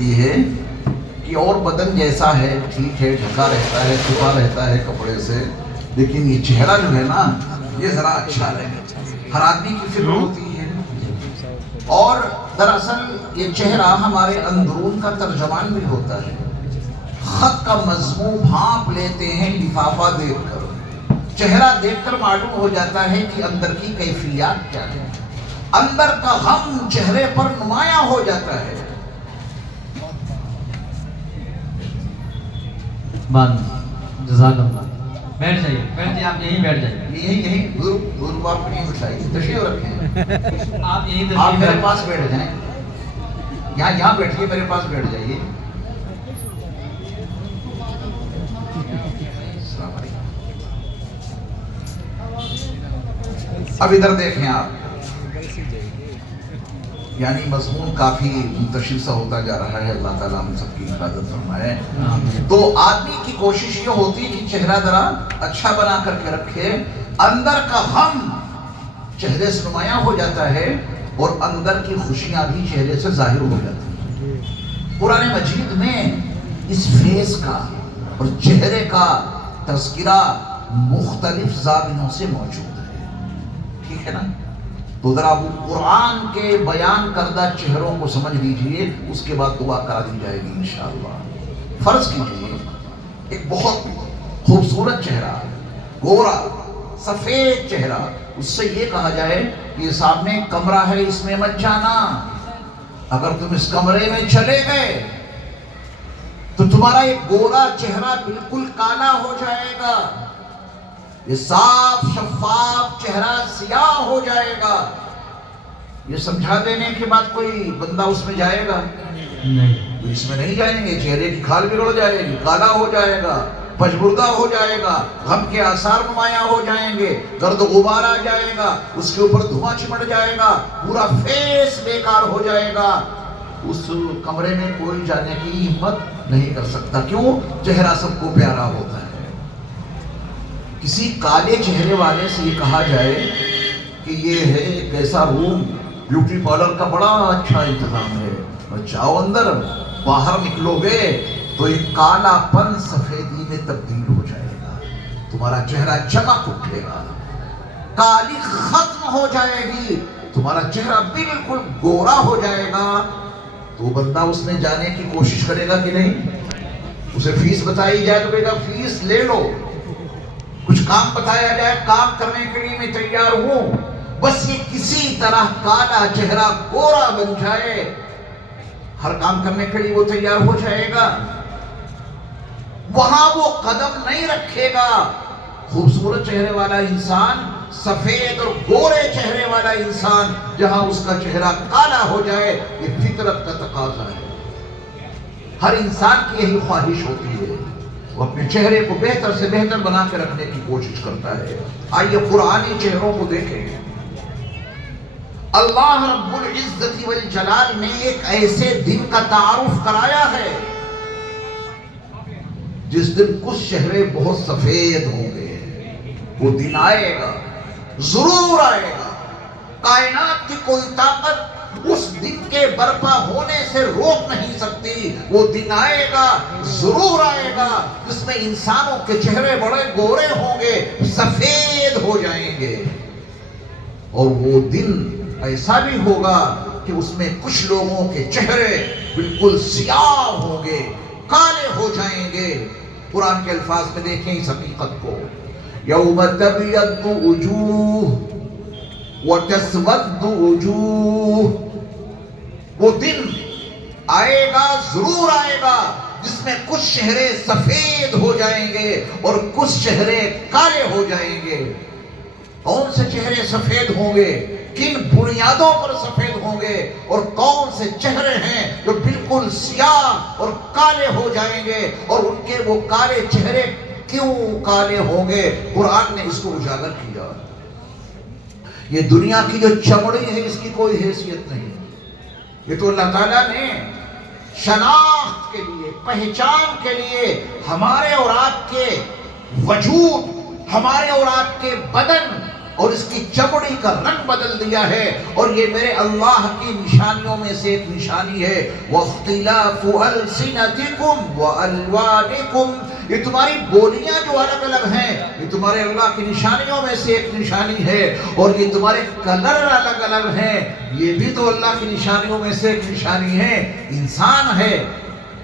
ہوتی ہے کہ اور بدن جیسا ہے، ٹھیک ہے، ڈھکا رہتا ہے، چھپا رہتا ہے کپڑے سے، لیکن یہ چہرہ جو ہے نا یہ ذرا اچھا رہے، ہر آدمی کی فکر ہوتی ہے۔ اور دراصل یہ چہرہ ہمارے اندرون کا ترجمان بھی ہوتا ہے۔ خط کا مضمون بھانپ لیتے ہیں لفافہ دیکھ کر، چہرہ دیکھ کر معلوم ہو جاتا ہے کہ اندر کی کیفیات کیا ہے، اندر کا غم چہرے پر نمایاں ہو جاتا ہے۔ جزاک اللہ۔ بیٹھ جائیے آپ یہیں بیٹھ جائیے، یہیں بزرگ آپ نہیں بٹھائیے، تشریف رکھیں، آپ یہیں آپ میرے پاس بیٹھ جائیں، یہاں بیٹھیے، میرے پاس بیٹھ جائیے۔ اب ادھر دیکھیں آپ، یعنی مضمون کافی منتشر سا ہوتا جا رہا ہے، اللہ تعالیٰ ہم سب کی حفاظت فرمائے۔ تو آدمی کی کوشش یہ ہوتی ہے کہ چہرہ ذرا اچھا بنا کر کے رکھے، اندر کا غم چہرے سے نمایاں ہو جاتا ہے اور اندر کی خوشیاں بھی چہرے سے ظاہر ہو جاتی ہیں۔ قرآن مجید میں اس فیس کا اور چہرے کا تذکرہ مختلف زاویوں سے موجود ہے، ٹھیک ہے نا؟ تو ذرا وہ قرآن کے بیان کردہ چہروں کو سمجھ لیجئے، اس کے بعد دعا کرا دی جائے گی انشاءاللہ۔ فرض کیجئے ایک بہت خوبصورت چہرہ، گورا سفید چہرہ، اس سے یہ کہا جائے کہ یہ سامنے ایک کمرہ ہے، اس میں مت جانا، اگر تم اس کمرے میں چلے گئے تو تمہارا ایک گورا چہرہ بالکل کالا ہو جائے گا، یہ صاف شفاف چہرہ سیاہ ہو جائے گا۔ یہ سمجھا دینے کے بعد کوئی بندہ اس میں جائے گا نہیں، اس میں نہیں جائیں گے، چہرے کی کھال بگڑ جائے گی، کالا ہو جائے گا، پشبردہ ہو جائے گا، غم کے آثار نمایاں ہو جائیں گے، گرد و غبار آ جائے گا، اس کے اوپر دھواں چمٹ جائے گا، پورا فیس بیکار ہو جائے گا۔ اس کمرے میں کوئی جانے کی ہمت نہیں کر سکتا، کیوں؟ چہرہ سب کو پیارا ہوتا ہے۔ کسی کالے چہرے والے سے یہ کہا جائے کہ یہ ہے ایک ایسا روم، بیوٹی پارلر کا بڑا اچھا انتظام ہے، اور جاؤ اندر، باہر نکلو گے تو ایک کالا پن سفیدی میں تبدیل ہو جائے گا، تمہارا چہرہ چمک اٹھے گا، کالی ختم ہو جائے گی، تمہارا چہرہ بالکل گورا ہو جائے گا۔ تو بندہ اس میں جانے کی کوشش کرے گا کہ نہیں؟ اسے فیس بتائی جائے تو کہے گا فیس لے لو، کچھ کام بتایا جائے کام کرنے کے لیے میں تیار ہوں، بس یہ کسی طرح کالا چہرہ گورا بن جائے، ہر کام کرنے کے لیے وہ تیار ہو جائے گا، وہاں وہ قدم نہیں رکھے گا۔ خوبصورت چہرے والا انسان، سفید اور گورے چہرے والا انسان، جہاں اس کا چہرہ کالا ہو جائے، یہ فطرت کا تقاضا ہے، ہر انسان کی یہی خواہش ہوتی ہے، وہ اپنے چہرے کو بہتر سے بہتر بنا کے رکھنے کی کوشش کرتا ہے۔ آئیے قرآنی چہروں کو دیکھیں۔ اللہ رب العزت والجلال نے ایک ایسے دن کا تعارف کرایا ہے جس دن کچھ چہرے بہت سفید ہوں گے، وہ دن آئے گا، ضرور آئے گا، کائنات کی کوئی طاقت اس دن کے برپا ہونے سے روک نہیں سکتی، وہ دن آئے گا، ضرور آئے گا، جس میں انسانوں کے چہرے بڑے گورے ہوں گے، سفید ہو جائیں گے، اور وہ دن ایسا بھی ہوگا کہ اس میں کچھ لوگوں کے چہرے بالکل سیاہ ہوں گے، کالے ہو جائیں گے۔ قرآن کے الفاظ میں دیکھیں اس حقیقت کو، یوم تبیض وجوہ وتسود وجوہ، وہ دن آئے گا، ضرور آئے گا، جس میں کچھ چہرے سفید ہو جائیں گے اور کچھ چہرے کالے ہو جائیں گے۔ کون سے چہرے سفید ہوں گے، کن بنیادوں پر سفید ہوں گے، اور کون سے چہرے ہیں جو بالکل سیاہ اور کالے ہو جائیں گے، اور ان کے وہ کالے چہرے کیوں کالے ہوں گے؟ قرآن نے اس کو اجاگر کیا۔ یہ دنیا کی جو چمڑی ہے اس کی کوئی حیثیت نہیں، یہ تو اللہ تعالیٰ نے شناخت کے لیے، پہچان کے لیے ہمارے اور آپ کے وجود، ہمارے اور آپ کے بدن اور اس کی چمڑی کا رنگ بدل دیا ہے، اور یہ میرے اللہ کی نشانیوں میں سے ایک نشانی ہے۔ وَاخْتِلَافُ أَلْسِنَتِكُمْ وَأَلْوَانِكُمْ، یہ تمہاری بولیاں جو الگ الگ ہیں، یہ تمہارے اللہ کی نشانیوں میں سے ایک نشانی ہے، اور یہ تمہارے کلر الگ الگ ہیں، یہ بھی تو اللہ کی نشانیوں میں سے ایک نشانی ہے۔ انسان ہے،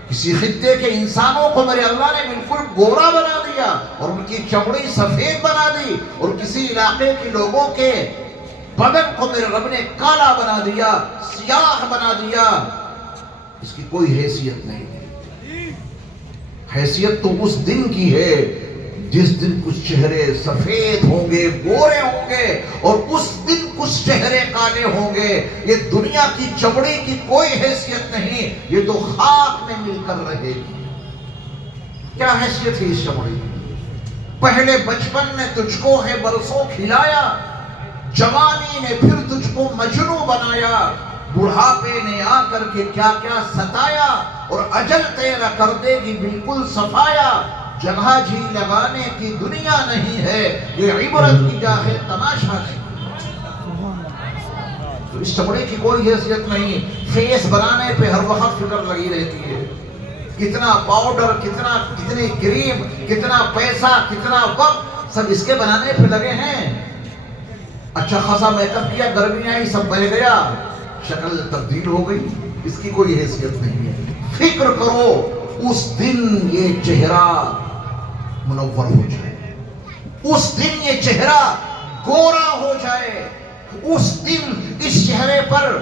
کسی خطے کے انسانوں کو میرے اللہ نے بالکل گورا بنا دیا اور ان کی چمڑی سفید بنا دی، اور کسی علاقے کے لوگوں کے بدن کو میرے رب نے کالا بنا دیا، سیاہ بنا دیا۔ اس کی کوئی حیثیت نہیں ہے۔ حیثیت تو اس دن کی ہے جس دن کچھ چہرے سفید ہوں گے، گورے ہوں گے، اور اس دن کچھ چہرے کالے ہوں گے۔ یہ دنیا کی چمڑی کی کوئی حیثیت نہیں، یہ تو خاک میں مل کر رہے گی۔ کیا حیثیت ہے اس چمڑی کی؟ پہلے بچپن نے تجھ کو ہے برسوں کھلایا، جوانی نے پھر تجھ کو مجنوں بنایا، بڑھاپے نے آ کر کے کیا کیا ستایا، اور اجل تیرا کر دے گی بالکل صفایا۔ جگہ جی لگانے کی دنیا نہیں ہے، یہ عبرت کی جا ہے تماشا نہیں۔ تو اس چمڑے کی کوئی حیثیت نہیں۔ فیس بنانے پہ ہر وقت فکر لگی رہتی ہے، کتنا پاؤڈر، کتنی کریم، کتنا پیسہ، کتنا وقت سب اس کے بنانے پہ لگے ہیں۔ اچھا خاصا میک اپ کیا، گرمی آئی، سب بہ گیا، شکل تبدیل ہو گئی، اس کی کوئی حیثیت نہیں ہے۔ فکر کرو اس دن یہ چہرہ منور ہو جائے، اس دن یہ چہرہ گورا ہو جائے، اس دن اس چہرے پر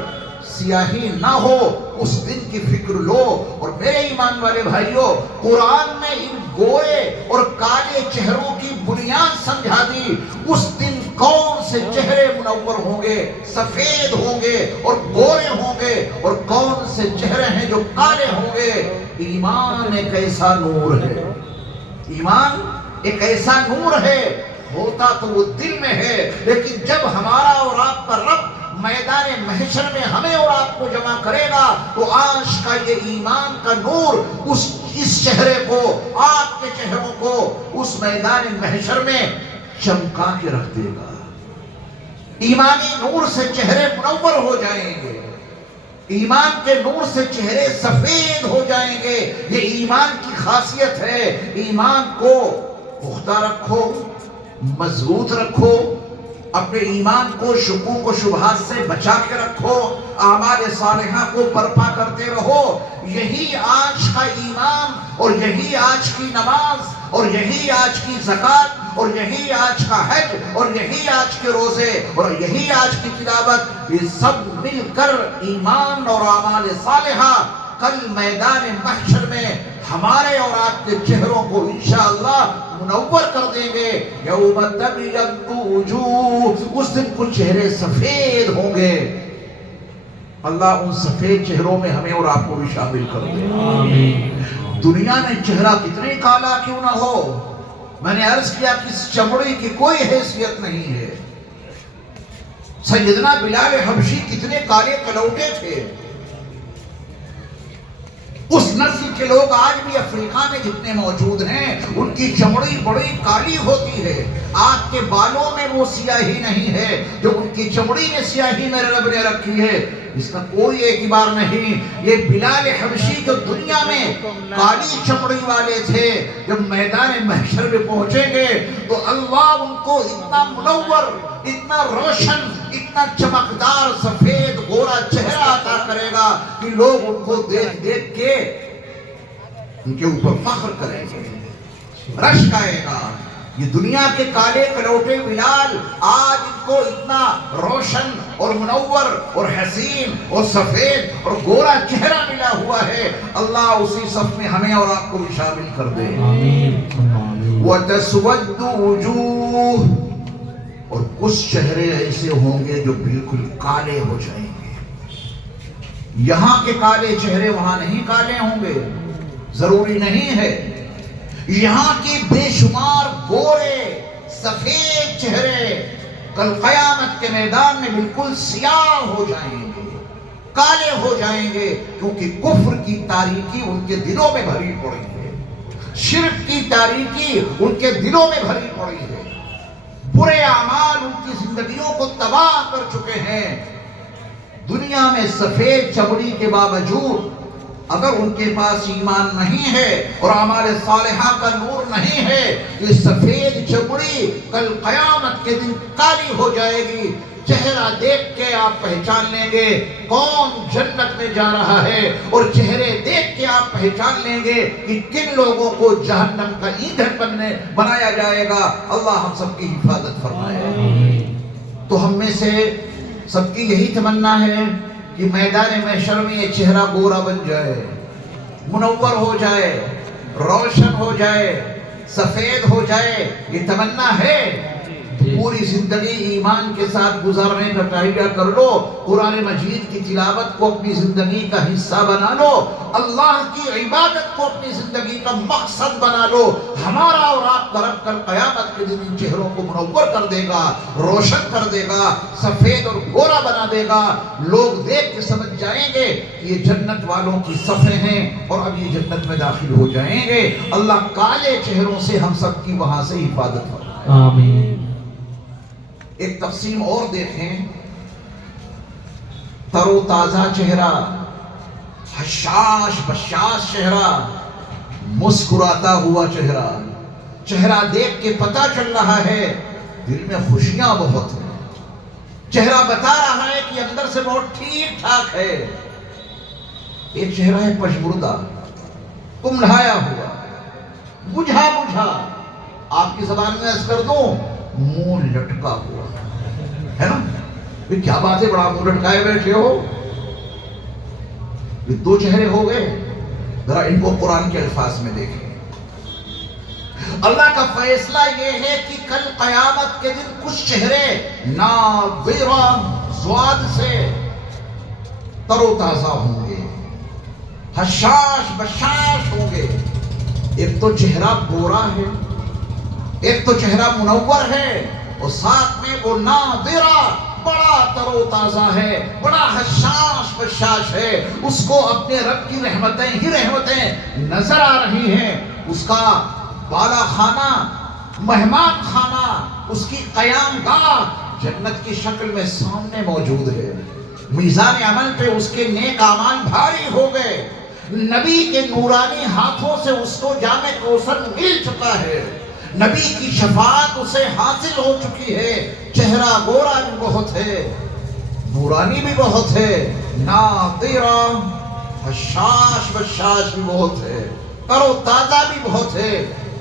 سیاہی نہ ہو، اس دن کی فکر لو۔ اور میرے ایمان والے بھائیوں، قرآن نے ان گورے اور کالے چہروں کی بنیاد سمجھا دی۔ اس دن کون سے چہرے منور ہوں گے، سفید ہوں گے اور گورے ہوں گے، اور کون سے چہرے ہیں جو کالے ہوں گے۔ ایمان ایک ایسا نور ہے، ایمان ایک ایسا نور ہے، ہوتا تو وہ دل میں ہے، لیکن جب ہمارا اور آپ کا رب میدان محشر میں ہمیں اور آپ کو جمع کرے گا تو آج کا یہ ایمان کا نور اس چہرے کو، آپ کے چہروں کو اس میدان محشر میں چمکا کے رکھ دے گا۔ ایمانی نور سے چہرے منور ہو جائیں گے، ایمان کے نور سے چہرے سفید ہو جائیں گے۔ یہ ایمان کی خاصیت ہے۔ ایمان کو پختہ رکھو، مضبوط رکھو، اپنے ایمان کو شکوک و شبہات سے بچا کے رکھو، اعمال صالحہ کو برپا کرتے رہو۔ یہی آج کا ایمان، اور یہی آج کی نماز، اور یہی آج کی زکوٰۃ، اور یہی آج کا حج، اور یہی آج کے روزے، اور یہی آج کی تلاوت، یہ سب مل کر ایمان اور اعمال صالحہ کل میدان محشر میں ہمارے اور آپ کے چہروں کو انشاءاللہ منور کر دیں گے۔ یوم تبیض وجوہ، اس دن کچھ چہرے سفید ہوں گے۔ اللہ ان سفید چہروں میں ہمیں اور آپ کو بھی شامل کر دے۔ آمین۔ دنیا میں چہرہ کتنے کالا کیوں نہ ہو، میں نے عرض کیا کہ اس چمڑی کی کوئی حیثیت نہیں ہے۔ سیدنا بلال حبشی کتنے کالے کلوٹے تھے۔ اس نسل کے لوگ آج بھی افریقہ میں جتنے موجود ہیں ان کی چمڑی بڑی کالی ہوتی ہے، آپ کے بالوں میں وہ سیاہی نہیں ہے جو ان کی چمڑی میں سیاہی میرے رب نے رکھی ہے۔ اس کا کوئی اعتبار نہیں۔ یہ بلال حبشی جو دنیا میں کالی چمڑی والے تھے، جب میدان محشر میں پہنچیں گے تو اللہ ان کو اتنا منور، اتنا روشن، اتنا چمکدار سفید گورا چہرہ عطا کرے گا کہ لوگ ان کو دیکھ دیکھ کے ان کے اوپر فخر کریں گے، رشک آئے گا۔ یہ دنیا کے کالے کلوٹے بلال آج ان کو اتنا روشن اور منور اور حسین اور سفید اور گورا چہرہ ملا ہوا ہے۔ اللہ اسی صف میں ہمیں اور آپ کو بھی شامل کر دے۔ آمین۔ وَتَسْوَدُّ وُجُوهٌ، اور کچھ چہرے ایسے ہوں گے جو بالکل کالے ہو جائیں گے۔ یہاں کے کالے چہرے وہاں نہیں کالے ہوں گے، ضروری نہیں ہے۔ یہاں کی بے شمار گورے سفید چہرے کل قیامت کے میدان میں بالکل سیاہ ہو جائیں گے، کالے ہو جائیں گے، کیونکہ کفر کی تاریکی ان کے دلوں میں بھری پڑی ہے، شرک کی تاریکی ان کے دلوں میں بھری پڑی ہے، برے اعمال ان کی زندگیوں کو تباہ کر چکے ہیں. دنیا میں سفید چمڑی کے باوجود اگر ان کے پاس ایمان نہیں ہے اور اعمال صالحہ کا نور نہیں ہے تو یہ سفید چمڑی کل قیامت کے دن کالی ہو جائے گی. چہرہ دیکھ کے آپ پہچان لیں گے کون جنت میں جا رہا ہے، اور چہرے دیکھ کے آپ پہچان لیں گے کہ کن لوگوں کو جہنم کا ایندھن بنایا جائے گا. اللہ ہم سب کی حفاظت فرمائے. تو ہم میں سے سب کی یہی تمنا ہے کہ میدان محشر میں یہ چہرہ گورا بن جائے، منور ہو جائے، روشن ہو جائے، سفید ہو جائے. یہ تمنا ہے. پوری زندگی ایمان کے ساتھ گزارنے کا تہیہ کر لو. قرآن مجید کی تلاوت کو اپنی زندگی کا حصہ بنا لو. اللہ کی عبادت کو اپنی زندگی کا مقصد بنا لو. ہمارا اور آپ کا رب کل قیامت کے دن ان چہروں کو منور کر دے گا، روشن کر دے گا، سفید اور گورا بنا دے گا. لوگ دیکھ کے سمجھ جائیں گے کہ یہ جنت والوں کی صفیں ہیں اور اب یہ جنت میں داخل ہو جائیں گے. اللہ کالے چہروں سے ہم سب کی وہاں سے حفاظت فرمائے. آمین. ایک تقسیم اور دیکھیں. تر و تازہ چہرہ، حشاش بشاش چہرہ، مسکراتا ہوا چہرہ. چہرہ دیکھ کے پتہ چل رہا ہے دل میں خوشیاں بہت ہیں. چہرہ بتا رہا ہے کہ اندر سے بہت ٹھیک ٹھاک ہے. ایک چہرہ ہے پشمردہ، کمڑھایا ہوا، بجھا بجھا. آپ کی زبان میں عرض کر دوں، منہ لٹکا ہوا ہے نا. یہ کیا بات ہے، بڑا منہ لٹکائے بیٹھے ہو. یہ دو چہرے ہو گئے. ذرا ان کو قرآن کے الفاظ میں دیکھیں. اللہ کا فیصلہ یہ ہے کہ کل قیامت کے دن کچھ چہرے ناظرہ زواد سے تر و تازہ ہوں گے، حشاش بشاش ہوں گے. ایک تو چہرہ گورا ہے، ایک تو چہرہ منور ہے، اور ساتھ میں وہ ناظرہ بڑا تر و تازہ ہے، بڑا حشاش بشاش ہے. اس کو اپنے رب کی رحمتیں ہی رحمتیں نظر آ رہی ہیں. اس کا بالا خانہ، مہمان خانہ، اس کی قیام گاہ جنت کی شکل میں سامنے موجود ہے. میزان عمل پہ اس کے نیک اعمال بھاری ہو گئے. نبی کے نورانی ہاتھوں سے اس کو جام کوثر مل چکا ہے. نبی کی شفاعت اسے حاصل ہو چکی ہے. چہرہ گورا بھی بہت ہے، نورانی بھی بہت ہے، ناظرہ حشاش بشاش بھی بہت ہے، تر و تازہ بھی بہت ہے.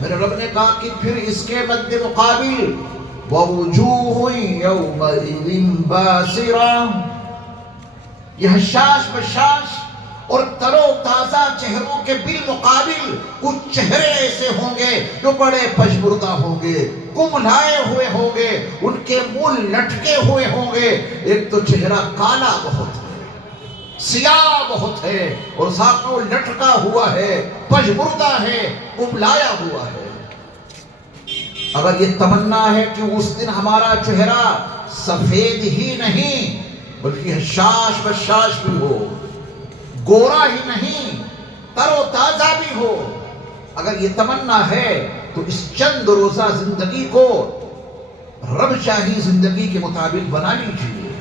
میرے رب نے کہا کہ پھر اس کے مد مقابل وَوُجُوهٌ يَوْمَئِذٍ بَاسِرَةٌ، یہ حشاش بشاش اور تر و تازہ چہروں کے بالمقابل کچھ چہرے ایسے ہوں گے جو بڑے پشمردہ ہوں گے، کملائے ہوئے ہوں گے، ان کے منہ لٹکے ہوئے ہوں گے. ایک تو چہرہ کالا بہت ہے، سیاہ بہت ہے، اور ساتھ میں وہ لٹکا ہوا ہے، پشمردہ ہے، کملایا ہوا ہے. اگر یہ تمنا ہے کہ اس دن ہمارا چہرہ سفید ہی نہیں بلکہ حشاش بشاش بھی ہو، گورا ہی نہیں تر و تازہ بھی ہو، اگر یہ تمنا ہے تو اس چند روزہ زندگی کو رب شاہی زندگی کے مطابق بنا لیجیے.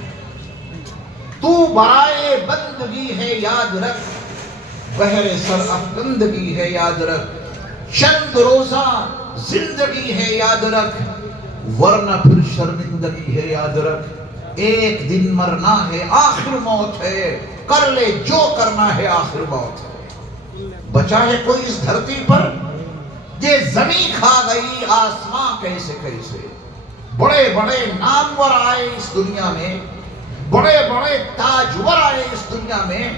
تو برائے بندگی ہے یاد رکھ، بہر سر افکندگی ہے یاد رکھ. چند روزہ زندگی ہے یاد رکھ، ورنہ پھر شرمندگی ہے یاد رکھ. ایک دن مرنا ہے، آخر موت ہے، کر لے جو کرنا ہے، آخر موت ہے. بچا ہے کوئی اس دھرتی پر؟ یہ زمین کھا گئی آسمان کیسے کیسے. بڑے بڑے نامور آئے اس دنیا میں، بڑے بڑے تاجور آئے اس دنیا میں،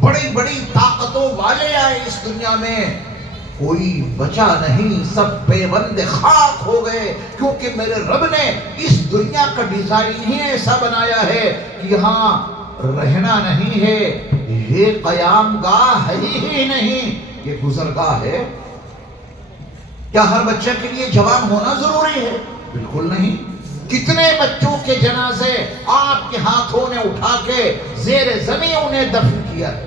بڑی بڑی طاقتوں والے آئے اس دنیا میں، کوئی بچا نہیں، سب پیوند خاک ہو گئے. کیونکہ میرے رب نے اس دنیا کا ڈیزائن ہی ایسا بنایا ہے کہ یہاں رہنا نہیں ہے، یہ قیام گاہ ہی نہیں، یہ گزرگاہ ہے. کیا ہر بچے کے لیے جوان ہونا ضروری ہے؟ بالکل نہیں. کتنے بچوں کے جنازے آپ کے ہاتھوں نے اٹھا کے زیر زمین انہیں دفن کیا ہے.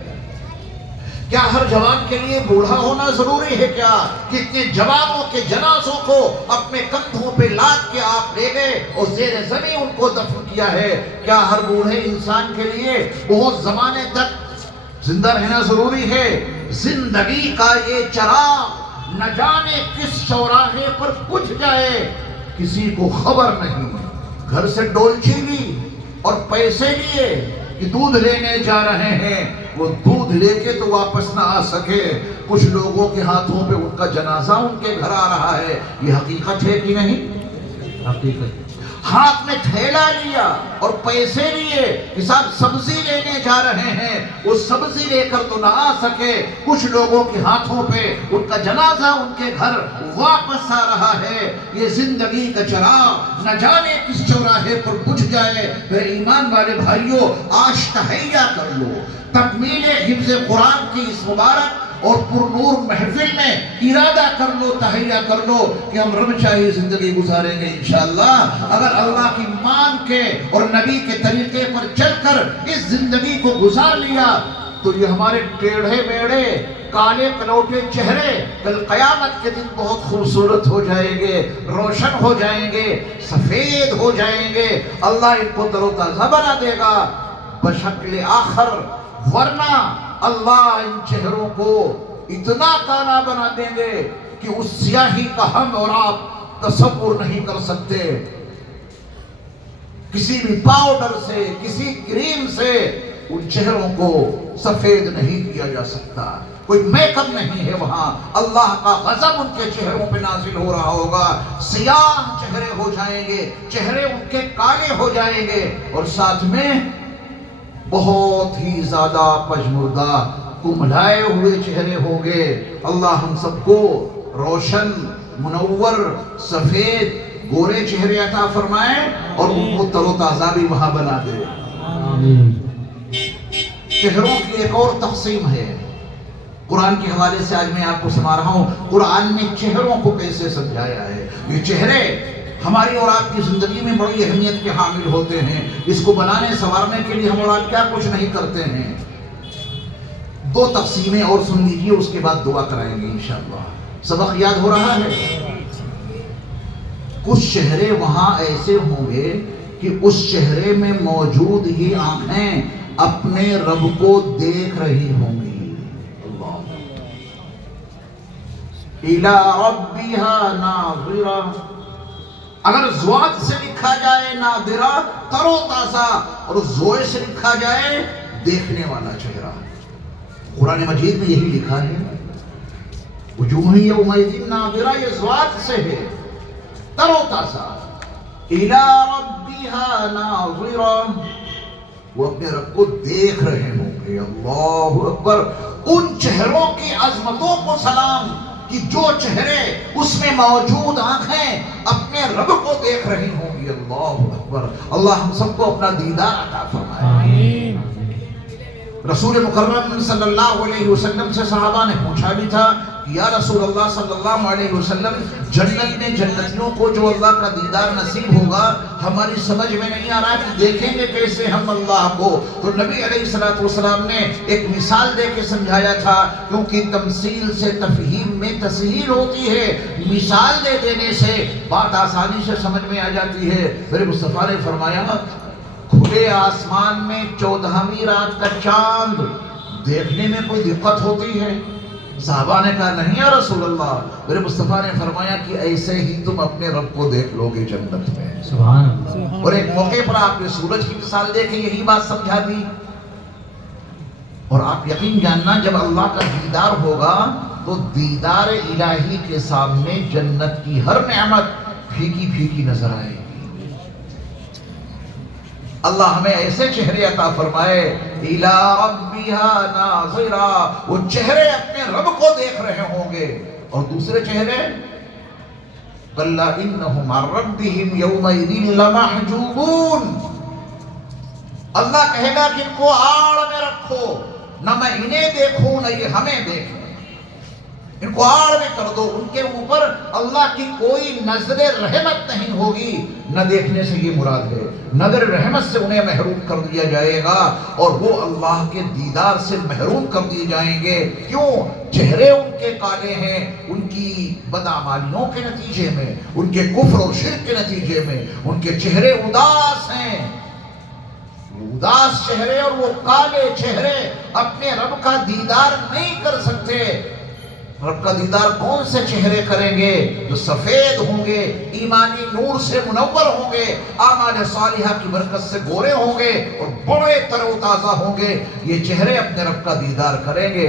کیا ہر جوان کے لیے بوڑھا ہونا ضروری ہے کیا؟ کتنے جوانوں کے جنازوں کو اپنے کندھوں پہ لاد کے آپ لے گئے اور زیر زمین ان کو دفن کیا ہے؟ کیا ہر بوڑھے انسان کے لیے بہت زمانے تک زندہ رہنا ضروری ہے؟ زندگی کا یہ چراغ نہ جانے کس چوراہے پر بجھ جائے، کسی کو خبر نہیں۔ گھر سے ڈولچی لی اور پیسے لیے کہ دودھ لینے جا رہے ہیں، وہ دودھ لے کے تو واپس نہ آ سکے۔ کچھ لوگوں کے ہاتھوں پہ ان کا جنازہ ان کے گھر آ رہا ہے، یہ حقیقت ہے کہ نہیں؟ حقیقت۔ ہاتھ میں تھیلا لیا اور پیسے لیے کہ صاحب سبزی لینے جا رہے ہیں، وہ سبزی لے کر تو نہ آ سکے، کچھ لوگوں کے ہاتھوں پہ ان کا جنازہ ان کے گھر واپس آ رہا ہے۔ یہ زندگی کا چراغ نہ جانے کس چوراہے پر بجھ جائے۔ میرے ایمان والے بھائیوں، آج تہیہ کر لو، تکمیل حفظ قرآن کی اس مبارک اور پر نور محفل میں ارادہ کر لو، تہیہ کر لو کہ ہم رب چاہیے زندگی گزاریں گے انشاءاللہ۔ اگر اللہ کی مان کے اور نبی کے طریقے پر چل کر اس زندگی کو گزار لیا تو یہ ہمارے ٹیڑھے میڑے کالے کلوٹے چہرے کل قیامت کے دن بہت خوبصورت ہو جائیں گے، روشن ہو جائیں گے، سفید ہو جائیں گے۔ اللہ ان کو تر و تازہ بنا دے گا بشکل آخر، ورنہ اللہ ان چہروں کو اتنا کالا بنا دیں گے کہ اس سیاہی کا ہم اور آپ تصور نہیں کر سکتے۔ کسی بھی پاؤڈر سے، کسی کریم سے ان چہروں کو سفید نہیں کیا جا سکتا، کوئی میک اپ نہیں ہے وہاں۔ اللہ کا غضب ان کے چہروں پہ نازل ہو رہا ہوگا، سیاہ چہرے ہو جائیں گے، چہرے ان کے کالے ہو جائیں گے، اور ساتھ میں بہت ہی زیادہ پژمردہ کملائے ہوئے چہرے ہوں گے۔ اللہ ہم سب کو روشن، منور، سفید، گورے چہرے عطا فرمائے اور ان کو تر و تازہ بھی وہاں بنا دے۔ آمین۔ چہروں کی ایک اور تقسیم ہے، قرآن کے حوالے سے آج میں آپ کو سنا رہا ہوں قرآن نے چہروں کو کیسے سمجھایا ہے۔ یہ چہرے ہماری اور آپ کی زندگی میں بڑی اہمیت کے حامل ہوتے ہیں، اس کو بنانے سنوارنے کے لیے ہم اور آپ کیا کچھ نہیں کرتے ہیں۔ دو تقسیمیں اور سن لیجیے، اس کے بعد دعا کرائیں گے انشاءاللہ۔ سبق یاد ہو رہا ہے؟ کچھ چہرے وہاں ایسے ہوں گے کہ اس چہرے میں موجود ہی آنکھیں اپنے رب کو دیکھ رہی ہوں گی۔ اِلَىٰ رَبِّهَا نَاظِرَةٌ، اگر زواد سے لکھا جائے ناظرہ تر و تازہ، اور زوئے سے لکھا جائے دیکھنے والا چہرہ۔ قرآن مجید میں یہی لکھا ہے، وجوہ یومئذ ناظرہ، یہ زواد سے ہے، تر و تازہ۔ اِلَىٰ رَبِّهَا نَاظِرَةٌ، وہ اپنے رب کو دیکھ رہے ہوں گے۔ اللہ اکبر۔ ان چہروں کی عظمتوں کو سلام کہ جو چہرے اس میں موجود آنکھیں اپنے رب کو دیکھ رہی ہوں گی۔ اللہ اکبر۔ اللہ ہم سب کو اپنا دیدار عطا فرمائے۔ رسول مکرم صلی اللہ علیہ وسلم سے صحابہ نے پوچھا بھی تھا کہ یا رسول اللہ صلی اللہ علیہ وسلم، جنت میں جنتیوں کو جو اللہ کا دیدار نصیب ہوگا ہماری سمجھ میں نہیں آ رہا کہ دیکھیں گے کیسے ہم اللہ کو؟ تو نبی علیہ السلام نے ایک مثال دے کے سمجھایا تھا، کیونکہ تمثیل سے تفہیم میں تسہیل ہوتی ہے، مثال دے دینے سے بات آسانی سے سمجھ میں آ جاتی ہے۔ میرے مصطفیٰ نے فرمایا، کھلے آسمان میں 14ویں رات کا چاند دیکھنے میں کوئی دقت ہوتی ہے؟ صحابہ نے کہا نہیں یا رسول اللہ۔ میرے مصطفیٰ نے فرمایا کہ ایسے ہی تم اپنے رب کو دیکھ لو گے جنت میں۔ سبحان اللہ۔ اور ایک موقع پر آپ نے سورج کی مثال دے کے یہی بات سمجھا دی۔ اور آپ یقین جاننا، جب اللہ کا دیدار ہوگا تو دیدار الہی کے سامنے جنت کی ہر نعمت پھیکی پھیکی نظر آئے گی۔ اللہ ہمیں ایسے چہرے عطا فرمائے، اِلَىٰ رَبِّهَا نَاظِرَةٌ، وہ چہرے اپنے رب کو دیکھ رہے ہوں گے۔ اور دوسرے چہرے، كَلَّا إِنَّهُمْ عَنْ رَبِّهِمْ يَوْمَئِذٍ لَمَحْجُوبُونَ، اللہ کہے گا کہ ان کو آڑ میں رکھو، نہ میں انہیں دیکھوں نہ یہ ہمیں دیکھیں۔ ان کو آڑ میں کر دو، ان کے اوپر اللہ کی کوئی نظر رحمت نہیں ہوگی، نہ دیکھنے سے یہ مراد ہے، نظر رحمت سے انہیں محروم کر دیا جائے گا اور وہ اللہ کے دیدار سے محروم کر دیے جائیں گے۔ کیوں؟ چہرے ان کے کالے ہیں، ان کی بدعمالیوں کے نتیجے میں، ان کے کفر اور شرک کے نتیجے میں ان کے چہرے اداس ہیں۔ اداس چہرے اور وہ کالے چہرے اپنے رب کا دیدار نہیں کر سکتے۔ رب کا دیدار کون سے چہرے کریں گے؟ جو سفید ہوں گے، ایمانی نور سے منور ہوں گے، اعمال صالحہ کی برکت سے گورے ہوں گے اور بڑے تر و تازہ ہوں گے۔ یہ چہرے اپنے رب کا دیدار کریں گے،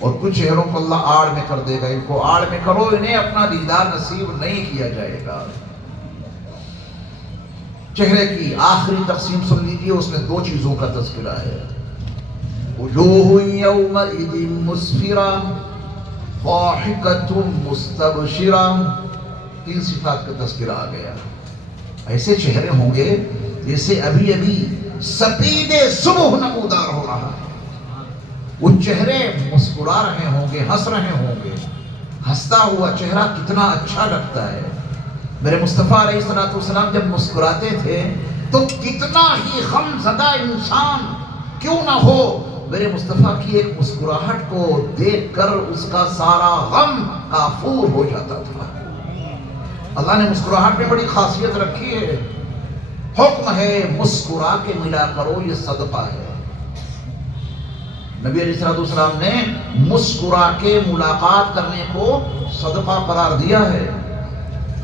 اور کچھ چہروں کو اللہ آڑ میں کر دے گا، ان کو آڑ میں کرو، انہیں اپنا دیدار نصیب نہیں کیا جائے گا۔ چہرے کی آخری تقسیم سن لیجیے، اس میں دو چیزوں کا تذکرہ ہے۔ وجوہ یومئذ مسفرہ ضاحکۃ مستبشرہ، تین صفات کا تذکرہ آ گیا۔ ایسے چہرے ہوں گے جیسے ابھی ابھی سپید صبح نمودار ہو رہا ہے، وہ چہرے مسکرا رہے ہوں گے، ہنس رہے ہوں گے۔ ہنستا ہوا چہرہ کتنا اچھا لگتا ہے۔ میرے مصطفیٰ علیہ الصلوۃ والسلام جب مسکراتے تھے تو کتنا ہی غم زدہ انسان کیوں نہ ہو، میرے مصطفیٰ کی ایک مسکراہٹ کو دیکھ کر اس کا سارا غم کافور ہو جاتا تھا۔ اللہ نے مسکراہٹ میں بڑی خاصیت رکھی ہے، حکم ہے مسکرا کے ملا کرو، یہ صدقہ ہے۔ نبی علیہ السلام نے مسکرا کے ملاقات کرنے کو صدقہ قرار دیا ہے۔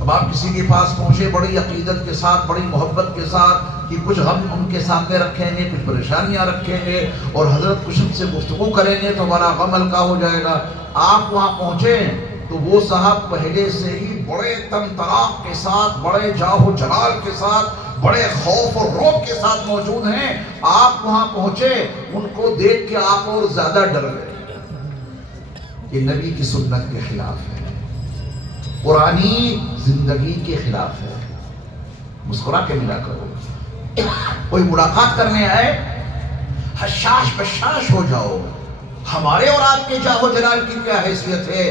اب آپ کسی کے پاس پہنچے بڑی عقیدت کے ساتھ، بڑی محبت کے ساتھ، کہ کچھ غم ان کے سامنے رکھیں گے، کچھ پریشانیاں رکھیں گے اور حضرت کچھ ان سے گفتگو کریں گے تو ہمارا غم ہلکا ہو جائے گا۔ آپ وہاں پہنچے تو وہ صاحب پہلے سے ہی بڑے تن طراق کے ساتھ، بڑے جاہ و جلال کے ساتھ، بڑے خوف اور رعب کے ساتھ موجود ہیں۔ آپ وہاں پہنچے، ان کو دیکھ کے آپ اور زیادہ ڈر گئے۔ یہ نبی کی سنت کے خلاف ہے، قرآنی زندگی کے خلاف ہے۔ مسکرا کے ملا کرو۔ کوئی ملاقات کرنے آئے، حشاش بشاش ہو جاؤ۔ ہمارے اور آپ کے جاہ و جلال کی کیا حیثیت ہے،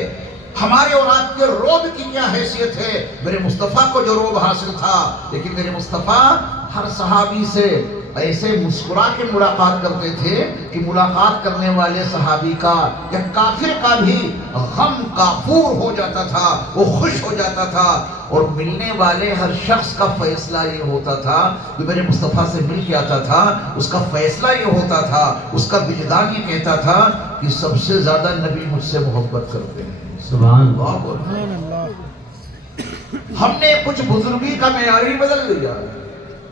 ہمارے اور آپ کے رعب کی کیا حیثیت ہے؟ میرے مصطفیٰ کو جو رعب حاصل تھا، لیکن میرے مصطفیٰ ہر صحابی سے ایسے مسکرا کے ملاقات کرتے تھے کہ ملاقات کرنے والے صحابی کا یا کافر کا بھی غم کافور ہو جاتا تھا، وہ خوش ہو جاتا تھا۔ اور ملنے والے ہر شخص کا فیصلہ یہ ہوتا تھا، جو میرے مصطفیٰ سے مل کے آتا تھا اس کا فیصلہ یہ ہوتا تھا، اس کا وجدان یہ کہتا تھا کہ سب سے زیادہ نبی مجھ سے محبت کرتے ہیں۔ سبحان اللہ۔ ہم نے کچھ بزرگی کا معیار ہی بدل لیا،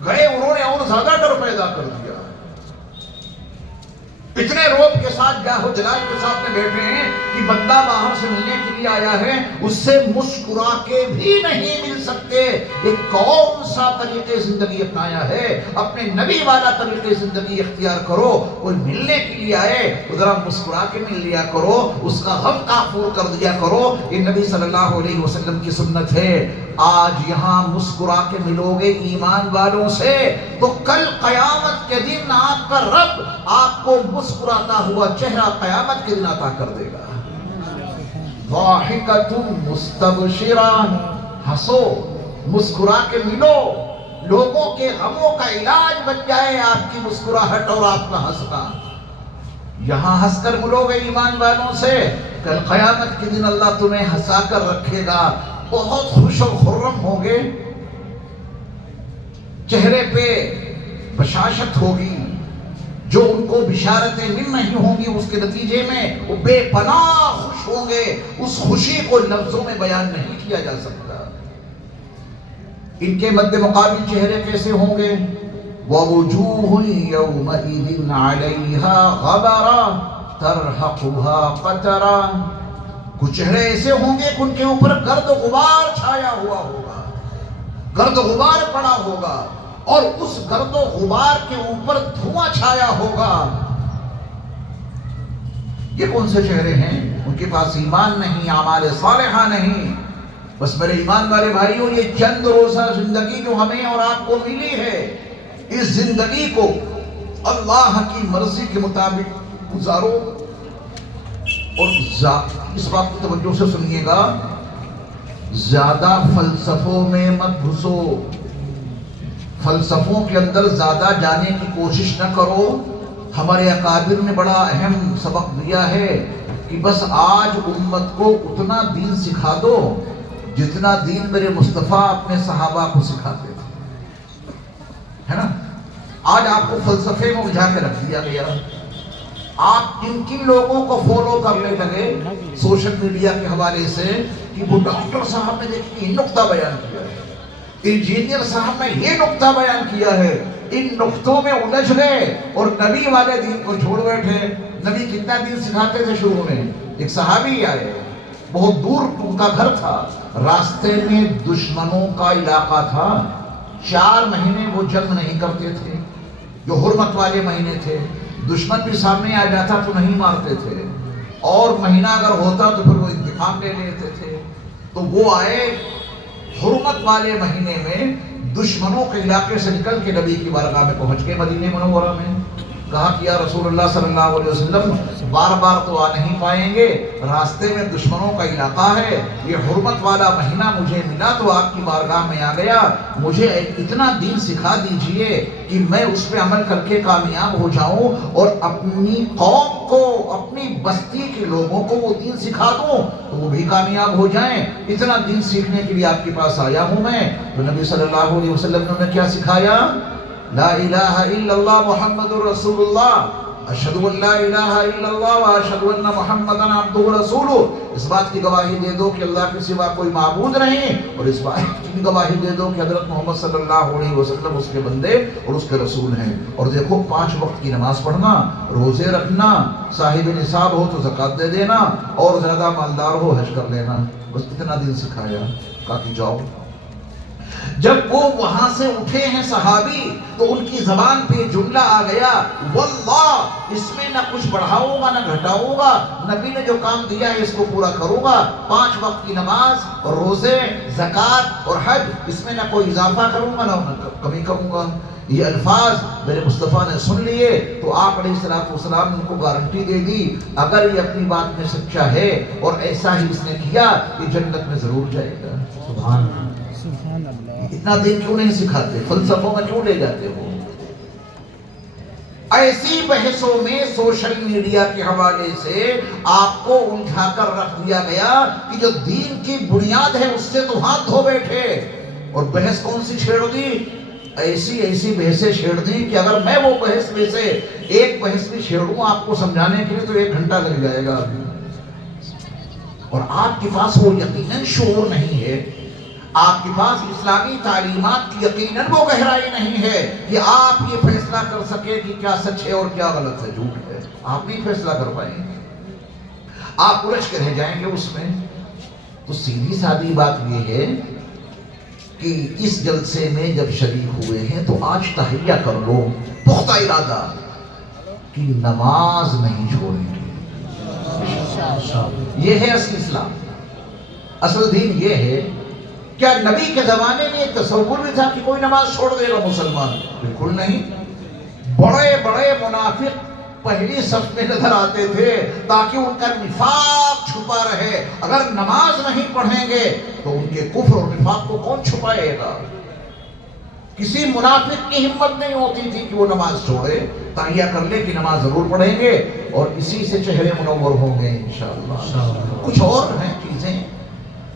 گئے انہوں نے اور زیادہ ڈر پیدا کر دیا۔ اتنے رعب کے ساتھ، جاہ و جلال کے ساتھ میں بیٹھے ہیں کہ بندہ باہر سے ملنے کے لیے آیا ہے، اس سے مسکرا کے بھی نہیں مل سکتے۔ یہ کون سا طریقے زندگی اپنایا ہے؟ اپنے نبی والا طریقے زندگی اختیار کرو۔ کوئی ملنے کے لیے آئے تو ذرا مسکرا کے مل لیا کرو، اس کا غم کافور کر دیا کرو۔ یہ نبی صلی اللہ علیہ وسلم کی سنت ہے۔ آج یہاں مسکرا کے ملو گے ایمان والوں سے تو کل قیامت کے دن آپ کا رب آپ کو مسکراتا ہوا چہرہ قیامت کے دن عطا کر دے گا۔ ضاحکۃ مستبشرہ، ہنسو، مسکرا کے ملو، لوگوں کے غموں کا علاج بن جائے آپ کی مسکراہٹ اور آپ کا ہنسنا۔ یہاں ہنس کر ملو گے ایمان والوں سے، کل قیامت کے دن اللہ تمہیں ہنسا کر رکھے گا، بہت خوش اور خرم ہوں گے، چہرے پہ بشاشت ہوگی۔ جو ان کو بشارتیں مل نہیں ہوں گی اس کے نتیجے میں وہ بے پناہ خوش ہوں گے، اس خوشی کو لفظوں میں بیان نہیں کیا جا سکتا۔ ان کے مد مقابل چہرے کیسے ہوں گے؟ وَوُجُوهٌ يَوْمَئِذٍ عَلَيْهَا غَبَرَةٌ تَرْهَقُهَا قَتَرَةٌ، کچھ چہرے ایسے ہوں گے کہ ان کے اوپر گرد و غبار چھایا ہوا ہوگا، گرد و غبار پڑا ہوگا، اور اس گرد و غبار کے اوپر دھواں چھایا ہوگا۔ یہ کون سے چہرے ہیں؟ ان کے پاس ایمان نہیں، اعمال صالحہ نہیں۔ بس میرے ایمان والے بھائیوں، یہ چند روزہ زندگی جو ہمیں اور آپ کو ملی ہے، اس زندگی کو اللہ کی مرضی کے مطابق گزارو۔ اور اس بات کو توجہ سے سنیے گا، زیادہ فلسفوں میں مت گھسو، فلسفوں کے اندر زیادہ جانے کی کوشش نہ کرو۔ ہمارے اکابر نے بڑا اہم سبق دیا ہے کہ بس آج امت کو اتنا دین سکھا دو جتنا دین میرے مصطفیٰ اپنے صحابہ کو سکھاتے تھے، ہے نا؟ آج آپ کو فلسفے میں الجھا کے رکھ دیا گیا، آپ کن لوگوں کو فالو کرنے لگے سوشل میڈیا کے حوالے سے کہ وہ ڈاکٹر صاحب نے دیکھیں یہ نقطہ بیان کیا ہے، انجینئر صاحب نے یہ نقطہ بیان کیا ہے، ان نقطوں میں الجھ گئے اور نبی والے دین کو چھوڑ بیٹھے۔ نبی کتنا دین سکھاتے تھے شروع میں؟ ایک صحابی آئے، بہت دور ان کا گھر تھا، راستے میں دشمنوں کا علاقہ تھا، 4 مہینے وہ جنگ نہیں کرتے تھے، جو حرمت والے مہینے تھے، دشمن بھی سامنے آ جاتا تو نہیں مارتے تھے، اور مہینہ اگر ہوتا تو پھر وہ انتقام لے لیتے تھے۔ تو وہ آئے حرمت والے مہینے میں، دشمنوں کے علاقے سے نکل کے نبی کی بارگاہ میں پہنچ کے مدینہ منورہ میں کہا کہ یا رسول اللہ صلی اللہ علیہ وسلم، بار بار تو آ نہیں پائیں گے، راستے میں دشمنوں کا علاقہ ہے، یہ حرمت والا مہینہ مجھے ملا تو آپ کی بارگاہ میں آ گیا، مجھے اتنا دین سکھا دیجئے کہ میں اس پہ عمل کر کے کامیاب ہو جاؤں اور اپنی قوم کو، اپنی بستی کے لوگوں کو وہ دین سکھا دوں تو وہ بھی کامیاب ہو جائیں، اتنا دین سیکھنے کے لیے آپ کے پاس آیا ہوں میں۔ تو نبی صلی اللہ علیہ وسلم نے کیا سکھایا؟ لا الہ الا اللہ محمد رسول اللہ، اشہد ان لا الہ الا اللہ و اشہد ان محمدا عبدہ رسولہ۔ اس بات کی گواہی دے دو کہ اللہ کے سوا کوئی معبود نہیں، اور اس بات کی گواہی دے دو کہ حضرت محمد صلی اللہ علیہ وسلم اس کے بندے اور اس کے رسول ہیں۔ اور دیکھو 5 وقت کی نماز پڑھنا، روزے رکھنا، صاحب نصاب ہو تو زکوٰۃ دے دینا، اور زیادہ مالدار ہو حج کر لینا، بس اتنا دن سکھایا۔ کہا کہ جاؤ۔ جب وہ وہاں سے اٹھے ہیں صحابی تو ان کی زبان پہ جملہ آ گیا، واللہ اس میں نہ کچھ بڑھاؤں گا نہ گھٹاؤں گا، نبی نے جو کام دیا ہے اس کو پورا کروں گا، 5 وقت کی نماز اور روزے، زکوٰۃ اور حج، اس میں نہ کوئی اضافہ کروں گا نہ کمی کروں گا۔ یہ الفاظ میرے مصطفیٰ نے سن لیے تو آپ علیہ السلام نے ان کو گارنٹی دے دی، اگر یہ اپنی بات میں سچا ہے اور ایسا ہی اس نے کیا، یہ جنت میں ضرور جائے گا۔ سبحان اللہ۔ اتنا دین کیوں نہیں سکھاتے؟ فلسفوں میں کیوں لے جاتے ہو؟ ایسی بحثوں میں سوشل میڈیا کے حوالے سے آپ کو الجھا کر رکھ دیا گیا کہ جو دین کی بنیاد ہے اس سے تو ہاتھ دھو بیٹھے، اور بحث کون سی چھیڑ دی؟ ایسی بحثیں چھیڑ دی کہ اگر میں وہ بحث میں سے ایک بحث بھی چھیڑوں آپ کو سمجھانے کے لیے تو 1 گھنٹہ لگ جائے گا، اور آپ کے پاس وہ یقیناً شعور نہیں ہے، آپ کے پاس اسلامی تعلیمات کی یقیناً وہ گہرائی نہیں ہے کہ آپ یہ فیصلہ کر سکے کہ کیا سچ ہے اور کیا غلط ہے، جھوٹ ہے، آپ نہیں فیصلہ کر پائیں گے، آپ الجھ کے رہ جائیں گے اس میں۔ تو سیدھی سادی بات یہ ہے کہ اس جلسے میں جب شریک ہوئے ہیں تو آج تہیہ کر لو پختہ ارادہ کہ نماز نہیں چھوڑیں گے۔ یہ ہے اصل اسلام، اصل دین یہ ہے۔ کیا نبی کے زمانے میں ایک تصور بھی تھا کہ کوئی نماز چھوڑ دے گا مسلمان؟ بالکل نہیں۔ بڑے بڑے منافق پہلی صف میں نظر آتے تھے تاکہ ان کا نفاق چھپا رہے، اگر نماز نہیں پڑھیں گے تو ان کے کفر اور نفاق کو کون چھپائے گا؟ کسی منافق کی ہمت نہیں ہوتی تھی کہ وہ نماز چھوڑے، تہیہ کر لے کہ نماز ضرور پڑھیں گے اور اسی سے چہرے منور ہوں گے انشاءاللہ۔ کچھ اور ہیں چیزیں،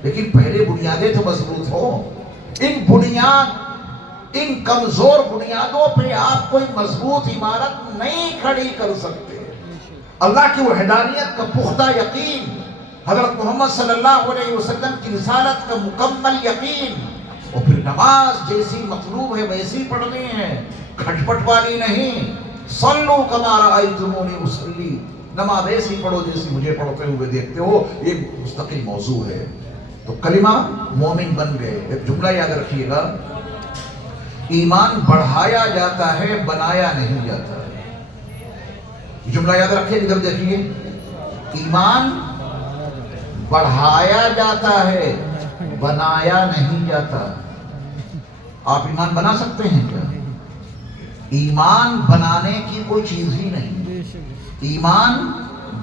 لیکن پہلے بنیادیں تو مضبوط ہو۔ ان کمزور بنیادوں پہ آپ کوئی مضبوط عمارت نہیں کھڑی کر سکتے۔ اللہ کی وحدانیت کا پختہ یقین، حضرت محمد صلی اللہ علیہ وسلم کی رسالت کا مکمل یقین، اور پھر نماز جیسی مطلوب ہے ویسی پڑھنی ہے، کھٹپٹ والی نہیں۔ صلو کما رأیتمونی اصلی، نماز ایسی پڑھو جیسی مجھے پڑھتے ہوئے دیکھتے ہو، یہ مستقل موضوع ہے۔ تو کلمہ مومن بن گئے۔ ایک جملہ یاد رکھیے گا، ایمان بڑھایا جاتا ہے بنایا نہیں جاتا ہے۔ جملہ یاد رکھیے، ادھر دیکھیے، ایمان بڑھایا جاتا ہے بنایا نہیں جاتا۔ آپ ایمان بنا سکتے ہیں کیا؟ ایمان بنانے کی کوئی چیز ہی نہیں، ایمان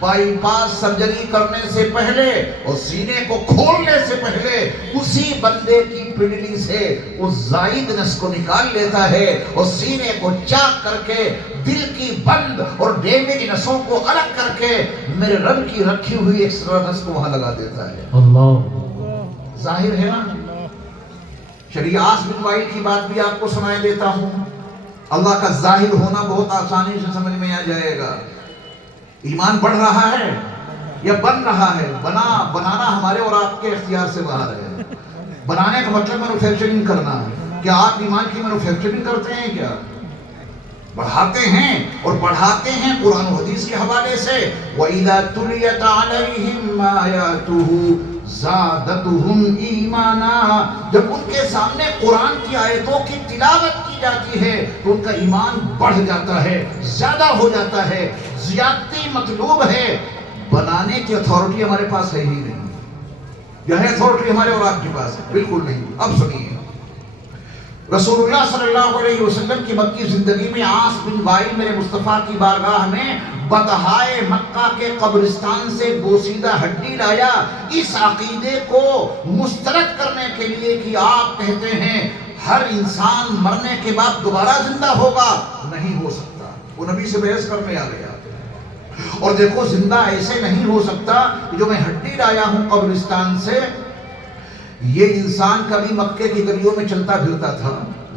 بائی پاس سرجری کرنے سے پہلے اور سینے کو کھولنے سے پہلے اسی بندے کی پنڈلی سے اس زائد نس کو نکال لیتا ہے اور سینے کو چاک کر کے دل کی بند اور ڈیمیج نسوں کو الگ کر کے میرے رب کی رکھی ہوئی ایکسٹرا نس کو وہاں لگا دیتا ہے. اللہ ظاہر ہے نا. چلیے عاص بن وائل کی بات بھی آپ کو سنائے دیتا ہوں. اللہ کا ظاہر ہونا بہت آسانی سے سمجھ میں آ جائے گا. ایمان بڑھ رہا ہے یا بن رہا ہے؟ بنانا ہمارے اور آپ کے اختیار سے باہر ہے. بنانے کا مطلب مینوفیکچرنگ کرنا ہے. کیا آپ ایمان کی مینوفیکچرنگ کرتے ہیں؟ کیا بڑھاتے ہیں؟ اور بڑھاتے ہیں قرآن و حدیث کے حوالے سے. وَإِذَا تُلِيَتْ عَلَيْهِمْ آيَاتُهُ زَادَتْهُمْ ایمانا. جب ان کے سامنے قرآن کی آیتوں کی تلاوت کی جاتی ہے تو ان کا ایمان بڑھ جاتا ہے، زیادہ ہو جاتا ہے. زیادتی مطلوب ہے. بنانے کی اتھارٹی ہمارے پاس ہے ہی نہیں. یہ اتھارٹی ہمارے اور آپ کے پاس ہے؟ بالکل نہیں. اب سنیے، رسول اللہ صلی اللہ علیہ وسلم کی مکی زندگی میں عاص بن وائل میرے مصطفیٰ کی بارگاہ میں بطحائے مکہ کے قبرستان سے بوسیدہ ہڈی لایا اس عقیدے کو مسترد کرنے کے لیے کہ آپ کہتے ہیں ہر انسان مرنے کے بعد دوبارہ زندہ ہوگا. نہیں ہو سکتا. وہ نبی سے بحث کرنے آ گیا. اور دیکھو زندہ ایسے نہیں ہو سکتا کہ جو میں ہڈی لایا ہوں قبرستان سے، یہ انسان کبھی مکے کی گلیوں میں چلتا پھرتا تھا،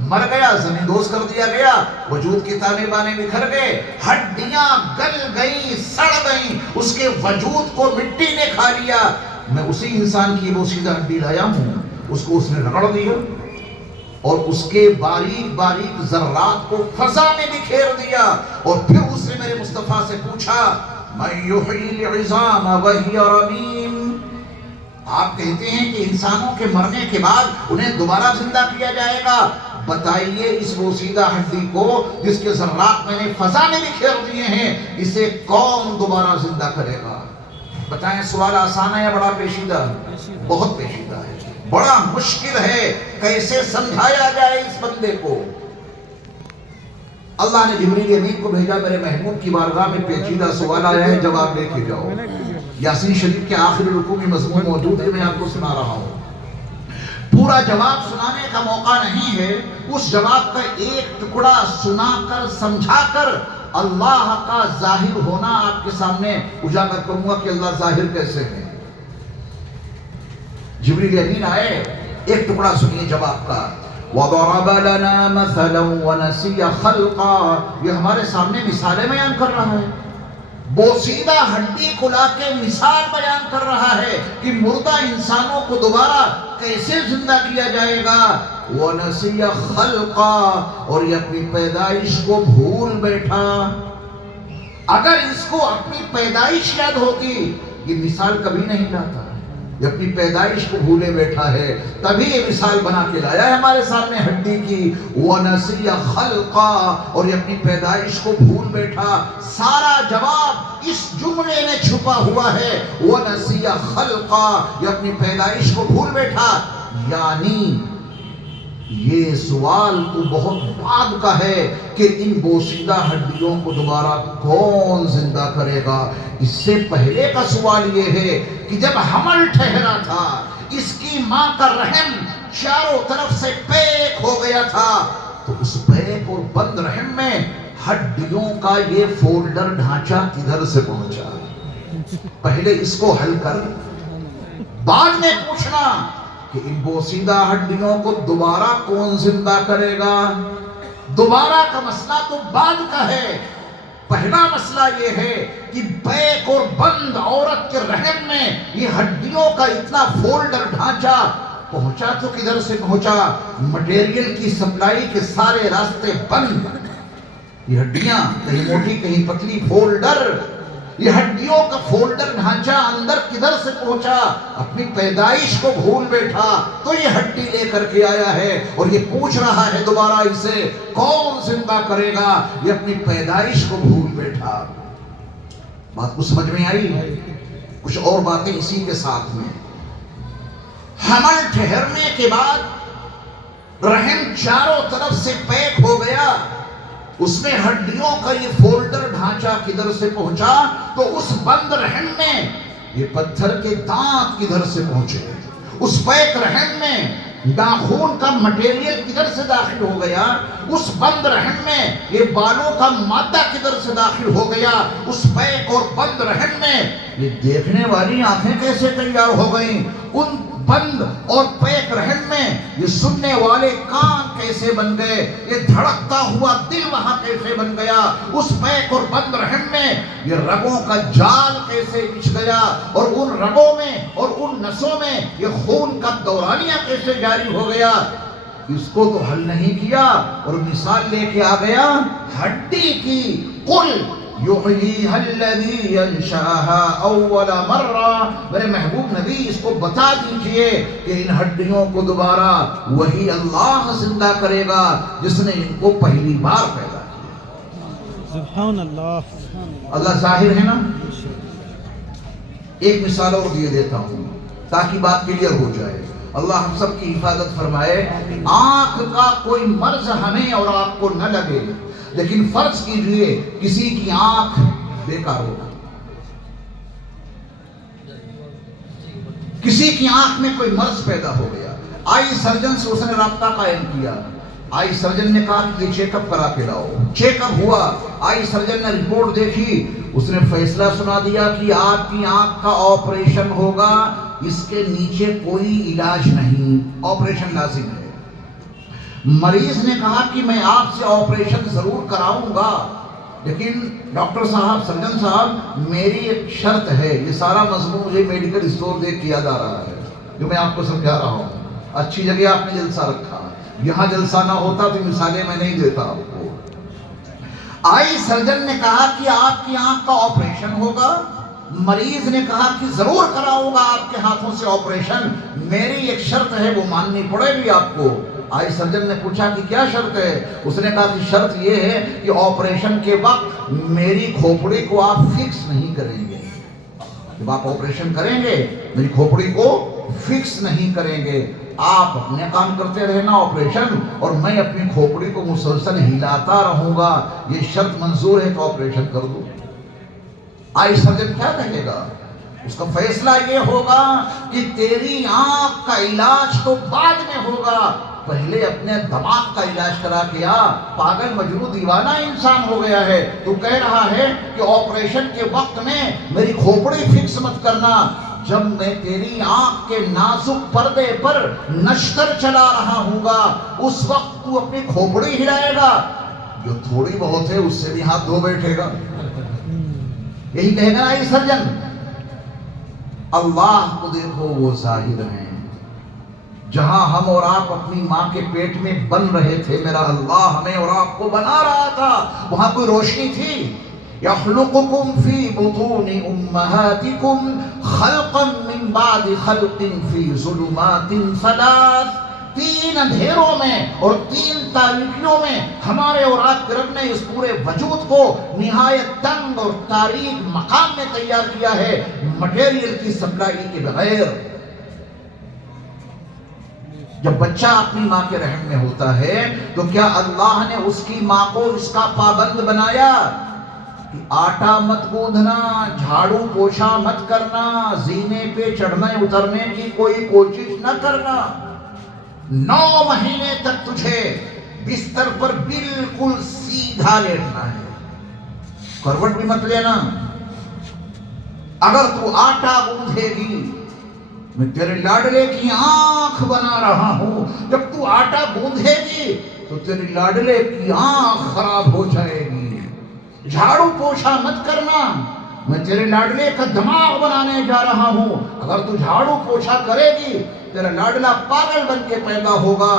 مر گیا، زمین دوز کر دیا گیا، وجود کی تانے بانے بکھر گئے، ہڈیاں گل گئی، سڑ گئی، اس کے وجود کو مٹی نے کھا لیا. میں اسی انسان کی وہ سیدھا ہڈی لایا ہوں. اس کو اس نے رگڑ دیا اور اس کے باریک باریک ذرات کو فضا میں بکھیر دیا. اور پھر اس نے میرے مصطفیٰ سے پوچھا مَن یحیی العظام وہی رمیم. آپ کہتے ہیں کہ انسانوں کے مرنے کے بعد انہیں دوبارہ زندہ کیا جائے گا. بتائیے اس بوسیدہ ہڈی کو جس کے ذرات میں نے فضا میں بکھیر دیے ہیں، اسے کون دوبارہ زندہ کرے گا؟ بتائیں، سوال آسان ہے یا بڑا پیچیدہ؟ بہت پیچیدہ ہے، بڑا مشکل ہے. کیسے سمجھایا جائے اس بندے کو؟ اللہ نے جبریل امین کو بھیجا، میرے محبوب کی بارگاہ میں پیچیدہ سوال آیا ہے، جواب لے کے جاؤ. یاسین شریف کے آخری رکوع میں مضمون موجود ہے، میں آپ کو سنا رہا ہوں. پورا جواب سنانے کا موقع نہیں ہے. اس جواب کا ایک ٹکڑا سنا کر سمجھا کر اللہ کا ظاہر ہونا آپ کے سامنے اجاگر کروں گا کہ اللہ ظاہر کیسے ہے. جبریل امین آئے، ایک ٹکڑا سنیے جواب کا. وَضَرَبَ لَنَا مَثَلًا وَنَسِيَ خَلْقًا. یہ ہمارے سامنے مثالیں بیان کر رہا ہے. بوسیدہ ہڈی کو لا کے مثال بیان کر رہا ہے کہ مردہ انسانوں کو دوبارہ کیسے زندہ کیا جائے گا. وَنَسِيَ خَلْقًا. اور یہ اپنی پیدائش کو بھول بیٹھا. اگر اس کو اپنی پیدائش یاد ہوتی یہ مثال کبھی نہیں لاتا. یہ اپنی پیدائش کو بھولے بیٹھا ہے، تبھی یہ مثال بنا کے لایا ہے ہمارے سامنے ہڈی کی. وَنَسِيَ خَلْقًا. اور یہ اپنی پیدائش کو بھول بیٹھا. سارا جواب اس جملے میں چھپا ہوا ہے، وَنَسِيَ خَلْقًا. یہ اپنی پیدائش کو بھول بیٹھا. یعنی یہ سوال تو بہت بعد کا ہے کہ ان بوسیدہ ہڈیوں کو دوبارہ کون زندہ کرے گا. اس سے پہلے کا سوال یہ ہے کہ جب حمل ٹھہرا تھا، اس کی ماں کا رحم چاروں طرف سے پیک ہو گیا تھا، تو اس پیک اور بند رحم میں ہڈیوں کا یہ فولڈر ڈھانچہ کدھر سے پہنچا؟ پہلے اس کو حل کر، بعد میں پوچھنا کہ ان بوسیدہ ہڈیوں کو دوبارہ کون زندہ کرے گا. دوبارہ کا مسئلہ تو بعد کا ہے. پہلا مسئلہ یہ ہے کہ پیک اور بند عورت کے رحم میں یہ ہڈیوں کا اتنا فولڈر ڈھانچہ پہنچا تو کدھر سے پہنچا؟ مٹیریل کی سپلائی کے سارے راستے بند. یہ ہڈیاں کہیں موٹی کہیں پتلی، فولڈر، یہ ہڈیوں کا فولڈر ڈھانچہ اندر کدھر سے پہنچا؟ اپنی پیدائش کو بھول بیٹھا تو یہ ہڈی لے کر کے آیا ہے اور یہ پوچھ رہا ہے دوبارہ اسے کون زندہ کرے گا. یہ اپنی پیدائش کو بھول بیٹھا. بات کو سمجھ میں آئی؟ کچھ اور باتیں اسی کے ساتھ میں. حمل ٹھہرنے کے بعد رحم چاروں طرف سے پیک ہو گیا، اس میں ہڈیوں کا یہ فولڈر ڈھانچہ کدھر سے پہنچا؟ تو اس بند رحم میں یہ پتھر کے دانت کدھر سے پہنچے، اس پیک رحم میں ناخون کا مٹیریل کدھر سے داخل ہو گیا، اس بند رحم میں یہ بالوں کا مادہ کدھر سے داخل ہو گیا، اس پیک اور بند رحم میں یہ دیکھنے والی آنکھیں کیسے تیار ہو گئیں، ان بند اور پیک رحم میں یہ سننے والے کان کیسے بن گئے، یہ دھڑکتا ہوا دل وہاں کیسے بن گیا، اس پیک اور بند رحم میں یہ رگوں کا جال کیسے بچھ گیا، اور ان رگوں میں اور ان نسوں میں یہ خون کا دورانیہ کیسے جاری ہو گیا۔ اس کو تو حل نہیں کیا اور مثال لے کے آ گیا ہڈی کی، قل یحییھا الذی انشأھا اول مرہ، میرے محبوب نبی اس کو بتا دیجئے کہ ان ہڈیوں کو دوبارہ وہی اللہ زندہ کرے گا جس نے ان کو پہلی بار پیدا کیا۔ سبحان اللہ، اللہ ظاہر ہے نا۔ ایک مثال اور دے دیتا ہوں تاکہ بات کلیئر ہو جائے۔ اللہ ہم سب کی حفاظت فرمائے۔ آنکھ کا کوئی مرض ہمیں اور آپ کو نہ لگے، لیکن فرض کیجئے کسی کی آنکھ بیکار ہو، کسی کی آنکھ میں کوئی مرض پیدا ہو گیا، آئی سرجن سے اس نے رابطہ قائم کیا، آئی سرجن نے کہا کہ یہ چیک اپ کرا کے لاؤ، چیک اپ ہوا، آئی سرجن نے رپورٹ دیکھی، اس نے فیصلہ سنا دیا کہ آپ کی آنکھ کا آپریشن ہوگا، اس کے نیچے کوئی علاج نہیں، آپریشن لازم ہے۔ مریض نے کہا کہ میں آپ سے آپریشن ضرور کراؤں گا، لیکن ڈاکٹر صاحب، سرجن صاحب، میری ایک شرط ہے۔ یہ سارا مضمون مجھے میڈیکل اسٹور دیکھ کیا جا رہا ہے جو میں آپ کو سمجھا رہا ہوں۔ اچھی جگہ آپ نے جلسہ رکھا، یہاں جلسہ نہ ہوتا تو مثالیں میں نہیں دیتا آپ کو۔ آئی سرجن نے کہا کہ آپ کی آنکھ کا آپریشن ہوگا، مریض نے کہا کہ ضرور کراؤں گا آپ کے ہاتھوں سے آپریشن، میری ایک شرط ہے وہ ماننی پڑے گی آپ کو۔ آئی سرجن نے پوچھا کہ کیا شرط ہے؟ اس نے کہا کہ شرط یہ ہے کہ آپریشن کے وقت میری کھوپڑی کو آپ فکس نہیں کریں گے، جب آپ آپریشن کریں گے میری کھوپڑی کو فکس نہیں کریں گے، آپ اپنے کام کرتے رہنا آپریشن، اور میں اپنی کھوپڑی کو مسلسل ہلاتا رہوں گا، یہ شرط منظور ہے تو آپریشن کر دوں۔ آئی سرجن کیا کہے گا؟ اس کا فیصلہ یہ ہوگا کہ تیری آنکھ کا علاج تو بعد میں ہوگا، پہلے اپنے دماغ کا علاج کرا کے آ، پاگل مجنون دیوانہ انسان ہو گیا ہے، تو کہہ رہا ہے کہ آپریشن کے وقت میں میری کھوپڑی فکس مت کرنا، جب میں تیری آنکھ کے نازک پردے پر نشتر چلا رہا ہوں گا اس وقت تو اپنی کھوپڑی ہلائے گا، جو تھوڑی بہت ہے اس سے بھی ہاتھ دھو بیٹھے گا، یہی کہے گا نا سرجن۔ اللہ کو دیکھو وہ ظاہر ہیں، جہاں ہم اور آپ اپنی ماں کے پیٹ میں بن رہے تھے میرا اللہ ہمیں اور آپ کو بنا رہا تھا، وہاں کوئی روشنی تھی۔ یخلقکم فی بطون امہاتکم خلقا من بعد خلق فی ظلمات ثلاث، تین اندھیروں میں اور تین تاریکیوں میں ہمارے اور آپ کے رب نے اس پورے وجود کو نہایت تنگ اور تاریک مقام میں تیار کیا ہے، مٹیریل کی سپلائی کے بغیر۔ جب بچہ اپنی ماں کے رحم میں ہوتا ہے تو کیا اللہ نے اس کی ماں کو اس کا پابند بنایا کہ آٹا مت گوندھنا، جھاڑو پوچھا مت کرنا، زینے پہ چڑھنے اترنے کی کوئی کوشش نہ کرنا، 9 مہینے تک تجھے بستر پر بالکل سیدھا لیٹنا ہے، کروٹ بھی مت لینا، اگر تو آٹا گوندھے گی میں تیرے لاڈلے کی آنکھ بنا رہا ہوں، جب تو آٹا گوندھے گی تو تیرے لاڈلے کی آنکھ خراب ہو جائے گی، جھاڑو پوچھا مت کرنا، میں تیرے لاڈلے کا دماغ بنانے جا رہا ہوں، اگر تو جھاڑو پوچھا کرے گی تیرا لاڈلا پاگل بن کے پیدا ہوگا،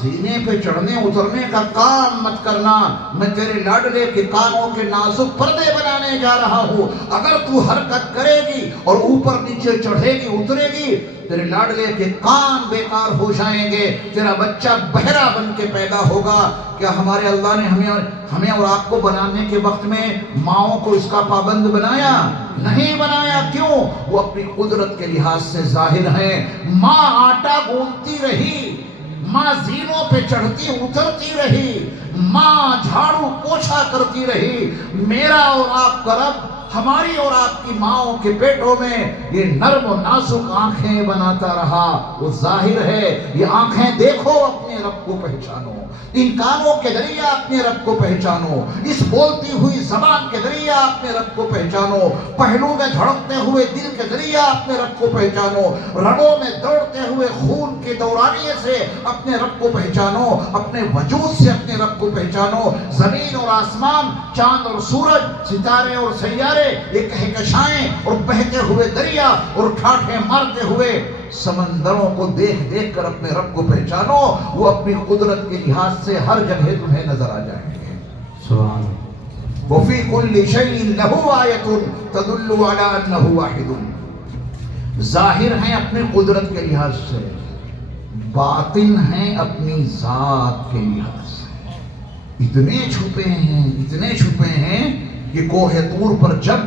زینے پہ چڑھنے اترنے کا کام مت کرنا، میں تیرے لاڈلے کے کانوں کے نازک پردے بنانے جا رہا ہوں، اگر تو حرکت کرے گی اور اوپر نیچے چڑھے گی اترے گی تیرے لاڈلے کے کان بیکار ہو جائیں گے، تیرا بچہ بہرا بن کے پیدا ہوگا۔ کیا ہمارے اللہ نے ہمیں اور آپ کو بنانے کے وقت میں ماؤں کو اس کا پابند بنایا؟ نہیں بنایا، کیوں؟ وہ اپنی قدرت کے لحاظ سے ظاہر ہیں، ماں آٹا گوندتی رہی، ماں زینوں پہ چڑھتی اترتی رہی، ماں جھاڑو پوچھا کرتی رہی، میرا اور آپ کا رب ہماری اور آپ کی ماؤں کے پیٹوں میں یہ نرم و نازک آنکھیں بناتا رہا. وہ ظاہر ہے یہ آنکھیں دیکھو اپنے رب کو پہچانو, ان کانوں کے ذریعے اپنے رب کو پہچانو, اس بولتی ہوئی زبان کے ذریعے اپنے رب کو پہچانو, پہلو میں دھڑکتے ہوئے دل کے ذریعے اپنے رب کو پہچانو, رگوں میں دوڑتے ہوئے خون کے دورانیے سے اپنے رب کو پہچانو, اپنے وجود سے اپنے رب کو پہچانو. زمین اور آسمان, چاند اور سورج, ستارے اور سیارے, یہ کہکشائیں اور بہتے ہوئے دریا اور ٹھاٹھے مارتے ہوئے سمندروں کو دیکھ دیکھ کر اپنے رب کو پہچانو. وہ اپنی قدرت کے لحاظ سے ہر جگہ تمہیں نظر آ جائیں گے. سبحان وَفِي كُلِّ شَيْءٍ لَهُ آیَةٌ تَدُلُّ عَلَىٰ أَنَّهُ وَاحِدٌ. ظاہر ہیں اپنی قدرت کے لحاظ سے, باطن ہیں اپنی ذات کے لحاظ سے. اتنے چھپے ہیں کہ کوہ طور پر جب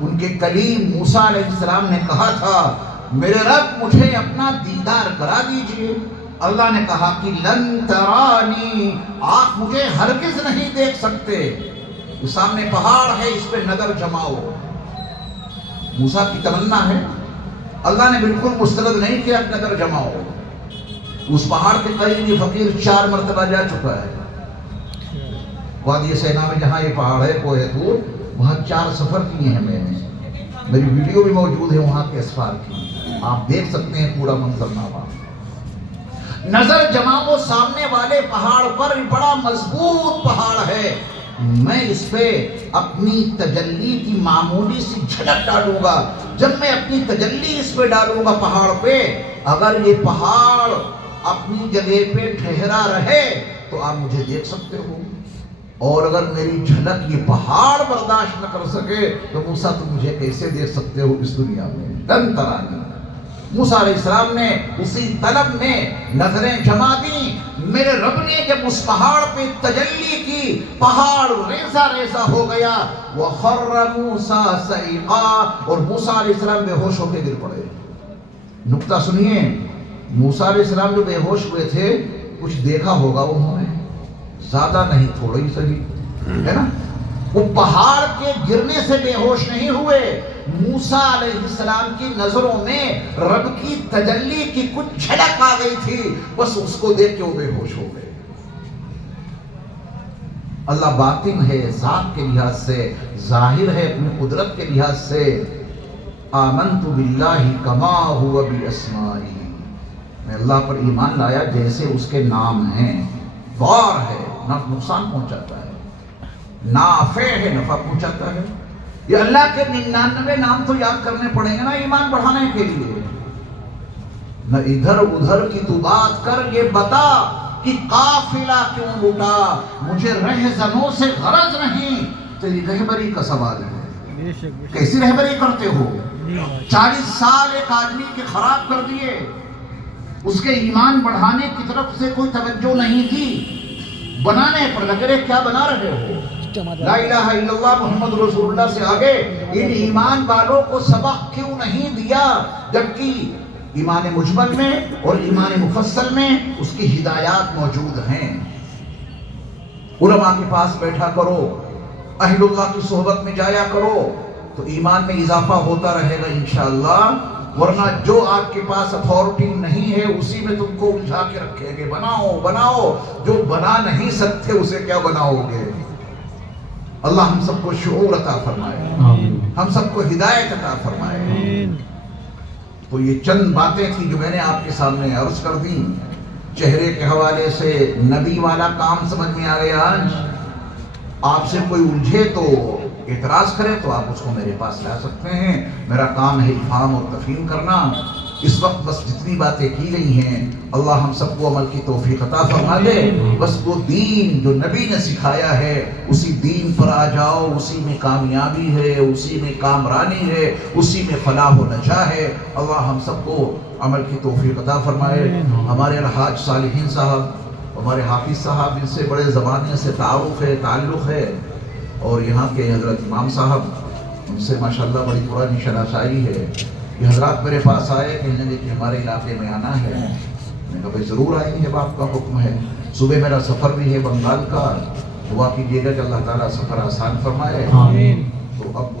ان کے کلیم موسیٰ علیہ السلام نے کہا تھا میرے رب مجھے اپنا دیدار کرا دیجئے, اللہ نے کہا کہ لن ترانی, آپ مجھے ہرگز نہیں دیکھ سکتے. وہ سامنے پہاڑ ہے, اس پہ نظر جماؤ. موسیٰ کی تمنا ہے, اللہ نے بالکل مسترد نہیں کیا نظر جماؤ. اس پہاڑ کے قریب یہ فقیر 4 مرتبہ جا چکا ہے. وادی سینا میں جہاں یہ پہاڑ ہے کوہ طور, وہاں 4 سفر کیے ہیں میں نے, میری ویڈیو بھی موجود ہے وہاں کے اسفار کی, آپ دیکھ سکتے ہیں پورا منظرنامہ. نظر جماؤ سامنے والے پہاڑ پر, بڑا مضبوط پہاڑ ہے, میں اس پہ اپنی تجلی کی معمولی سی جھلک ڈالوں گا. جب میں اپنی تجلی اس پہ ڈالوں گا پہاڑ پہ, اگر یہ پہاڑ اپنی جگہ پہ ٹھہرا رہے تو آپ مجھے دیکھ سکتے ہو, اور اگر میری جھلک یہ پہاڑ برداشت نہ کر سکے تو موسیٰ تم مجھے کیسے دیکھ سکتے ہو اس دنیا میں. لن ترانی. موسیٰ علیہ السلام نے اسی طلب میں نظریں جما دی. میرے رب نے جب اس پہاڑ پہ تجلی کی, پہاڑ ریزہ ریزہ ہو گیا. وَخَرَّ مُوسَىٰ صَعِقًا, اور موسیٰ علیہ السلام بے ہوش ہو کے گر پڑے. نکتہ سنیے, موسیٰ علیہ السلام جو بے ہوش ہوئے تھے کچھ دیکھا ہوگا انہوں نے, زیادہ نہیں تھوڑا ہی صحیح ہے نا. وہ پہاڑ کے گرنے سے بے ہوش نہیں ہوئے, موسیٰ علیہ السلام کی نظروں میں رب کی تجلی کی کچھ جھلک آ گئی تھی, بس اس کو دیکھ کے وہ بے ہوش ہو گئے. اللہ باطن ہے ذات کے لحاظ سے, ظاہر ہے اپنی قدرت کے لحاظ سے. آمنت باللہ کما ہوا باسمائہ, میں اللہ پر ایمان لایا جیسے اس کے نام ہیں. وار ہے, نقصان پہنچاتا ہے, نافع ہے, نفع پہنچاتا ہے. یہ اللہ کے 99 نام تو یاد کرنے پڑیں گے نا ایمان بڑھانے کے لیے. نہ ادھر ادھر کی تو بات کر, یہ بتا کہ قافلہ کیوں لوٹا, مجھے رہزنوں سے غرض نہیں, تیری رہبری کا سوال ہے. کیسی رہبری کرتے ہو؟ 40 سال ایک آدمی کے خراب کر دیے, اس کے ایمان بڑھانے کی طرف سے کوئی توجہ نہیں دی, بنانے پر لگ رہے. کیا بنا رہے ہو؟ لا الہ الا اللہ محمد رسول اللہ سے آگے ان ایمان والوں کو سبق کیوں نہیں دیا, جبکہ ایمان مجمل میں اور ایمان مفصل میں اس کی ہدایات موجود ہیں. علماء کے پاس بیٹھا کرو, اہل اللہ کی صحبت میں جایا کرو, تو ایمان میں اضافہ ہوتا رہے گا انشاءاللہ. ورنہ جو آپ کے پاس اتھارٹی نہیں ہے اسی میں تم کو الجھا کے رکھیں گے. بناؤ, جو بنا نہیں سکتے اسے کیا بناؤ گے. اللہ ہم سب کو شعور عطا فرمائے, ہم سب کو ہدایت عطا فرمائے. تو یہ چند باتیں تھیں جو میں نے آپ کے سامنے عرض کر دی. چہرے کے حوالے سے نبی والا کام سمجھ میں آ گیا. آپ سے کوئی الجھے تو اعتراض کرے تو آپ اس کو میرے پاس لا سکتے ہیں. میرا کام ہے افہام اور تفہیم کرنا. اس وقت بس جتنی باتیں کی گئی ہیں اللہ ہم سب کو عمل کی توفیق عطا فرما دے. بس وہ دین جو نبی نے سکھایا ہے اسی دین پر آ جاؤ, اسی میں کامیابی ہے, اسی میں کامرانی ہے, اسی میں فلاح و نجاح ہے. اللہ ہم سب کو عمل کی توفیق عطا فرمائے. ہمارے الحاج صالحین صاحب, ہمارے حافظ صاحب, ان سے بڑے زمانے سے تعارف ہے, تعلق ہے, اور یہاں کے حضرت امام صاحب, ان سے ماشاءاللہ بڑی پرانی شناسائی ہے. یہ حضرات میرے پاس آئے کہنے لگے کہ ہمارے علاقے میں آنا ہے. میں نے کہا بھائی ضرور آئیں گے, جب آپ کا حکم ہے. صبح میرا سفر بھی ہے بنگال کا, دعا کیجیے گا کہ اللہ تعالیٰ سفر آسان فرمائے. تو اب